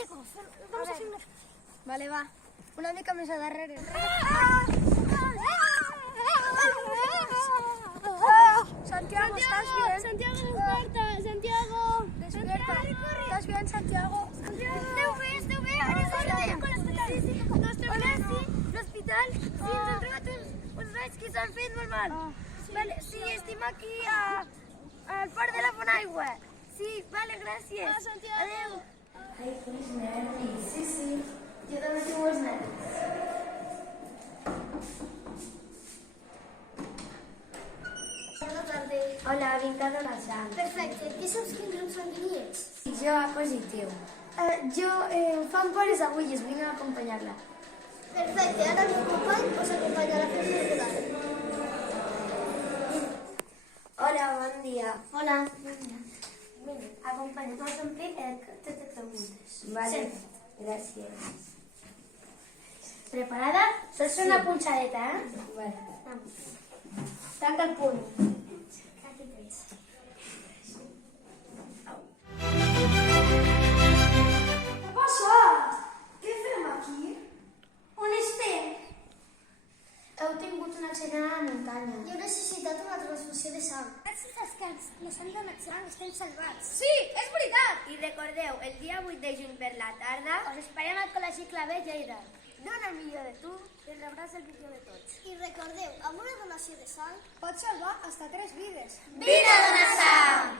nego. Vamos a hacer un... Vale, va. Una mica més a darrere. Santiago, ¿estás bien? Santiago, despierta! Santiago! Despierta. ¿Estás bien, Santiago? Esteu bé? Ara estem a l'hospital. L'hospital? Sí, ens han trobat uns raigs que s'han fet molt mal. Vale, sí, estem aquí al parc de la Bonaigua. Sí, vale, gràcies. Adéu. Ai, quins nervis. Sí. Jo també tinc molts nervis. Bona tarda. Hola, vinc a donar sang. Perfecte. Què saps quin grup sanguini ets? Jo A positiu. Jo em fan pores agulles, vinc a acompanyar-la. Perfecte. Ara el meu company us acompanya a la festa escolar. Hola, bon dia. Hola. Vinga, acompanya. Tu has d'omplir totes les preguntes. Vale, Sí. gràcies. Preparada? Saps fer una punxadeta, Vale. Vamos. Tanca el puny. Aquí tens. Què ha passat? Què fem aquí? On estem? Heu tingut un accident a la muntanya. Jo he necessitat una transfusió de sang. Gràcies als que ens han donat sang, estem salvats. Sí, és veritat! I recordeu, el dia 8 de juny per la tarda Us esperem al Col·legi Clavé Lleida. dona el millor de tu i rebràs el millor de tots. I recordeu, amb una donació de sang Pots salvar fins 3 vides. Vine a donar sang!